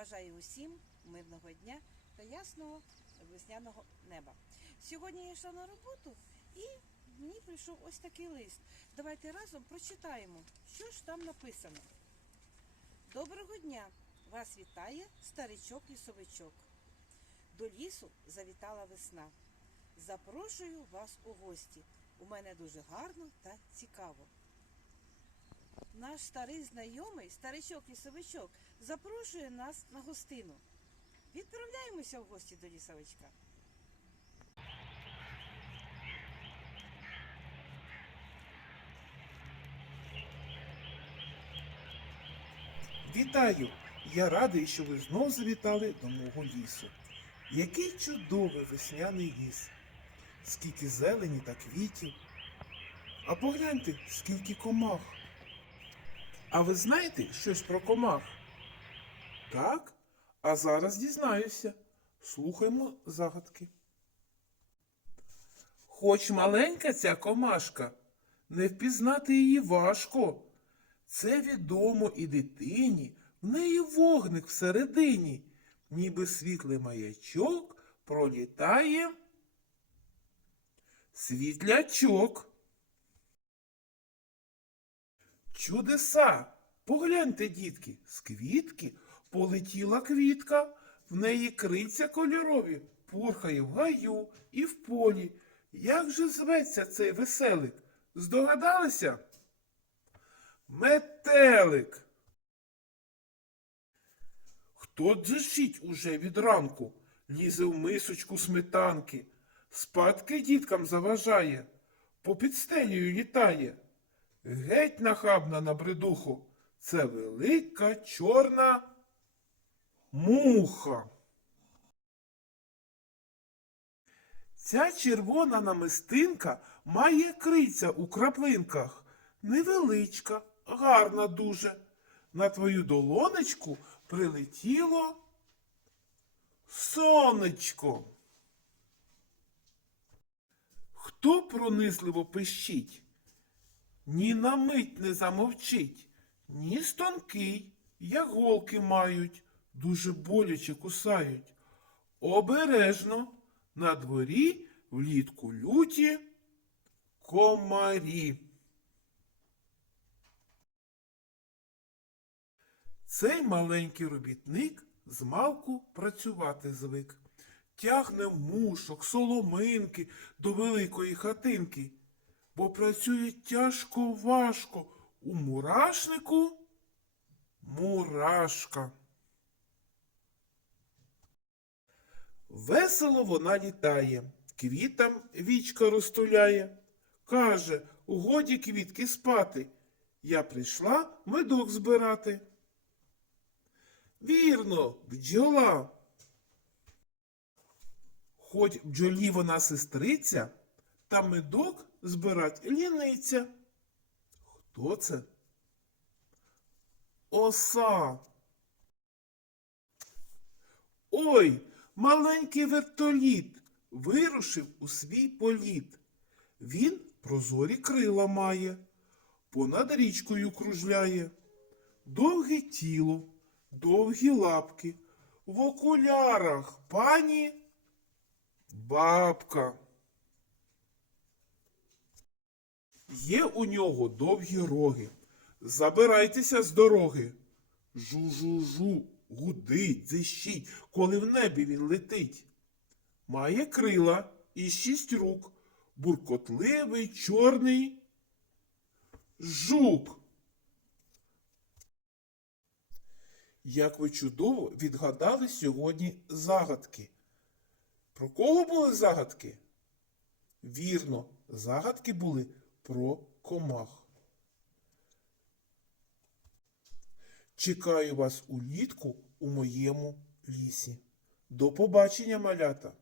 Бажаю усім мирного дня та ясного весняного неба. Сьогодні я йшла на роботу і мені прийшов ось такий лист. Давайте разом прочитаємо, що ж там написано. Доброго дня! Вас вітає старичок-лісовичок. До лісу завітала весна. Запрошую вас у гості. У мене дуже гарно та цікаво. Наш старий знайомий, старичок-лісовичок, запрошує нас на гостину. Відправляємося в гості до лісовичка. Вітаю! Я радий, що ви знов завітали до мого лісу. Який чудовий весняний ліс! Скільки зелені та квітів. А погляньте, скільки комах. А ви знаєте щось про комах? Так? А зараз дізнаюся. Слухаймо загадки. Хоч маленька ця комашка, не впізнати її важко. Це відомо і дитині, в неї вогник всередині, ніби світлий маячок пролітає світлячок. Чудеса! Погляньте, дітки, з квітки полетіла квітка, в неї криця кольорові, порхає в гаю і в полі. Як же зветься цей веселик? Здогадалися? Метелик. Хто дзищить уже від ранку, лізе в мисочку сметанки, спадки діткам заважає, по підстелію літає. Геть нахабна на бридуху, це велика чорна муха. Ця червона намистинка має криця у краплинках, невеличка, гарна дуже. На твою долонечку прилетіло сонечко. Хто пронизливо пищить? Ні на мить не замовчить, ні стонкий, як голки мають, дуже боляче кусають. Обережно на дворі влітку люті комарі. Цей маленький робітник змалку працювати звик. Тягне мушок, соломинки до великої хатинки, бо працює тяжко важко у мурашнику мурашка. Весело вона літає, квітам вічка розтуляє. Каже, годі квітки спати. Я прийшла медок збирати. Вірно, бджола. Хоч бджолі вона сестриця, та медок збирать ліниця. Хто це? Оса. Ой, маленький вертоліт вирушив у свій політ. Він прозорі крила має, понад річкою кружляє, довге тіло, довгі лапки, в окулярах пані бабка. Є у нього довгі роги. Забирайтеся з дороги. Жу-жу-жу, гудить, дзищить, коли в небі він летить. Має крила і шість рук, буркотливий, чорний жук. Як ви чудово відгадали сьогодні загадки. Про кого були загадки? Вірно, загадки були про комах. Чекаю вас улітку у моєму лісі. До побачення, малята!